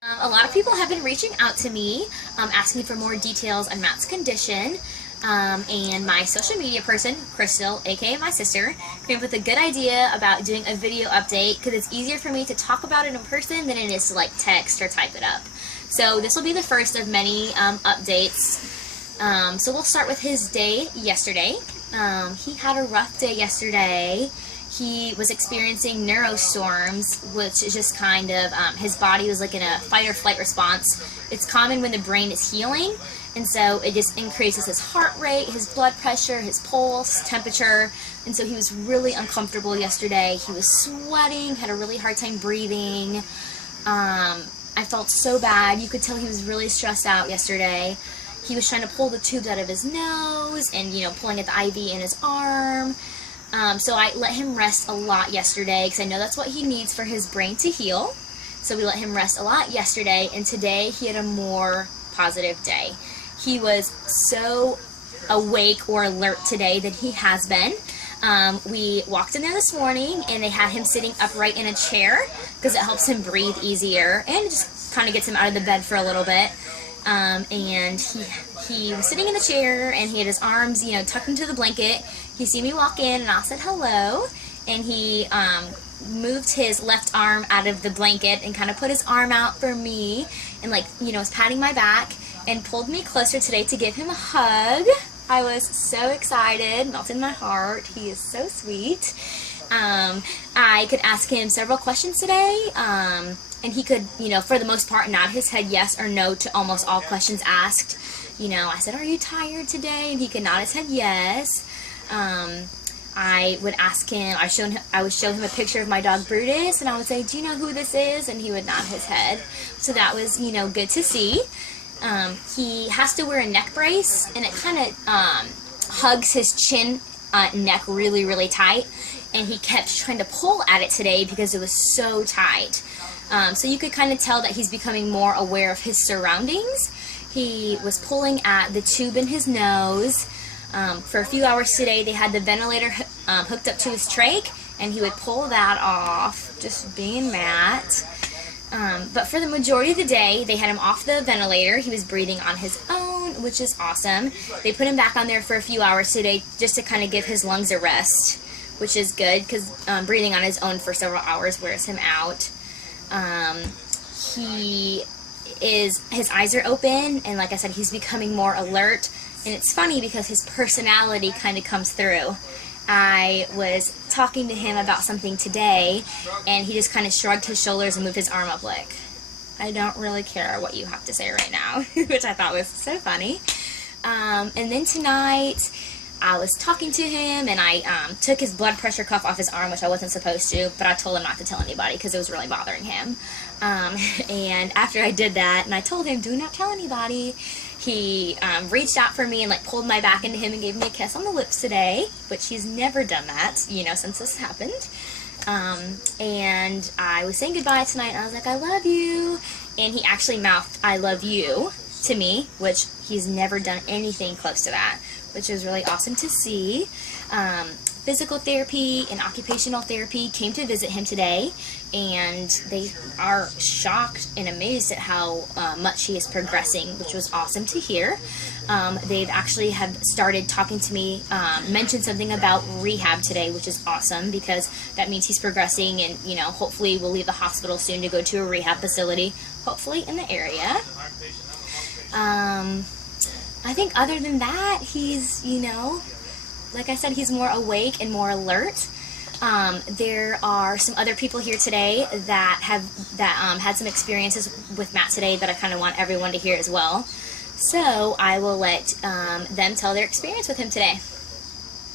A lot of people have been reaching out to me, asking for more details on Matt's condition, and my social media person, Crystal, aka my sister, came up with a good idea about doing a video update because it's easier for me to talk about it in person than it is to like text or type it up. So this will be the first of many updates. So we'll start with his day yesterday. He had a rough day yesterday. He was experiencing neurostorms, which is just kind of, his body was like in a fight or flight response. It's common when the brain is healing, and so it just increases his heart rate, his blood pressure, his pulse, temperature, and so he was really uncomfortable yesterday. He was sweating, had a really hard time breathing. I felt so bad. You could tell he was really stressed out yesterday. He was trying to pull the tubes out of his nose and, pulling at the IV in his arm. So I let him rest a lot yesterday because I know that's what he needs for his brain to heal. So we let him rest a lot yesterday, and today he had a more positive day. He was so awake or alert today than he has been. We walked in there this morning and they had him sitting upright in a chair because it helps him breathe easier and it just kind of gets him out of the bed for a little bit. And he was sitting in the chair and he had his arms, tucked into the blanket. He see me walk in and I said hello, and he moved his left arm out of the blanket and kind of put his arm out for me and was patting my back and pulled me closer today to give him a hug. I was so excited, melted my heart. He is so sweet. I could ask him several questions today, and he could, for the most part, nod his head yes or no to almost all questions asked. I said, "Are you tired today?" And he could nod his head yes. I would ask him, I would show him a picture of my dog Brutus, and I would say, "Do you know who this is?" And he would nod his head. So that was, good to see. He has to wear a neck brace, and it kind of hugs his chin neck really, really tight, and he kept trying to pull at it today because it was so tight. So you could kind of tell that he's becoming more aware of his surroundings. He was pulling at the tube in his nose. For a few hours today, they had the ventilator hooked up to his trach, and he would pull that off, just being Matt. But for the majority of the day, they had him off the ventilator. He was breathing on his own, which is awesome. They put him back on there for a few hours today just to kind of give his lungs a rest, which is good because breathing on his own for several hours wears him out. His eyes are open, and like I said, he's becoming more alert. And it's funny because his personality kind of comes through. I was talking to him about something today, and he just kind of shrugged his shoulders and moved his arm up like, "I don't really care what you have to say right now," which I thought was so funny. And then tonight, I was talking to him, and I took his blood pressure cuff off his arm, which I wasn't supposed to, but I told him not to tell anybody because it was really bothering him. And after I did that, and I told him, "Do not tell anybody," he reached out for me and pulled my back into him and gave me a kiss on the lips today, which he's never done that, since this happened. And I was saying goodbye tonight, and I was like, "I love you," and he actually mouthed, "I love you," to me, which he's never done anything close to that, which was really awesome to see. Physical therapy and occupational therapy came to visit him today, and they are shocked and amazed at how much he is progressing, which was awesome to hear. They've actually have started talking to me, mentioned something about rehab today, which is awesome because that means he's progressing, and hopefully we'll leave the hospital soon to go to a rehab facility, hopefully in the area. I think other than that, he's, like I said, he's more awake and more alert. There are some other people here today that had some experiences with Matt today that I kind of want everyone to hear as well. So I will let them tell their experience with him today.